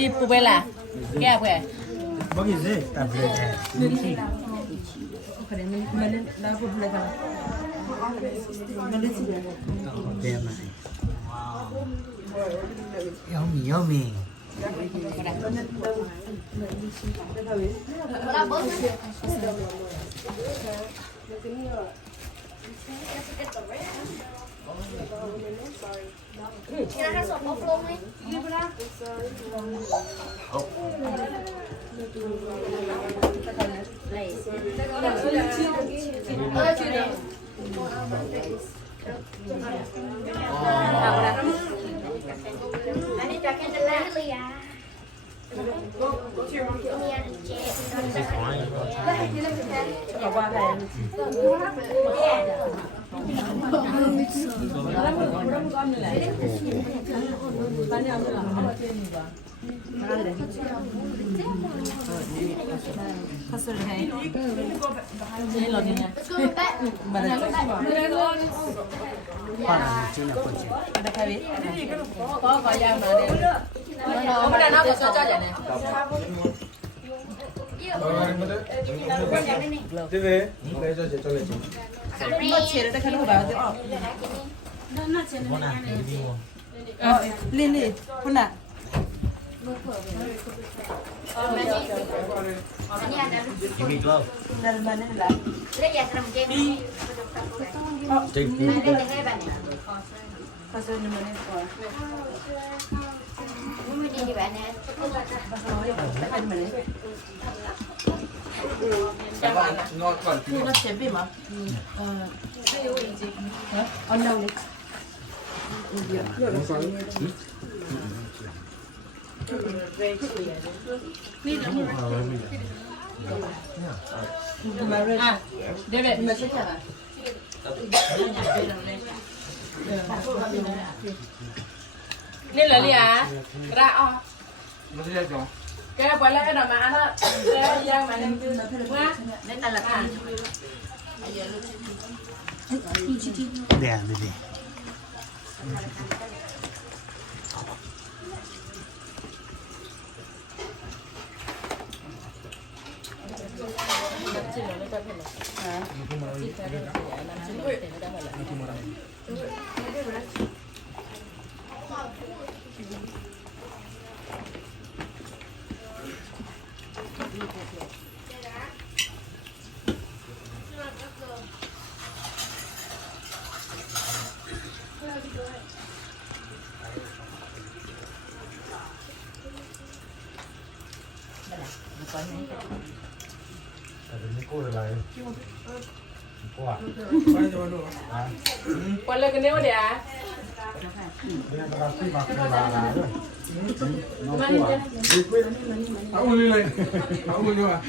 이 뽑을라. 깨 뭐기지? tablet. Yummy, yummy. Can I have some buffalo wings? Lili, kuna. Jimmy Glove. Dari mana lah? Pasal ni mana sekolah? Ada mana? Nak siapa mah? Anda ni. Davidนี่เหรอเนี่ยระอ๋อแกไปแล้วก็ดอกมาแล้วแกยังมาเนี่ยว่าในตลาด There, baby. Quan lên cái nếu để à? Aku boleh. Aku boleh.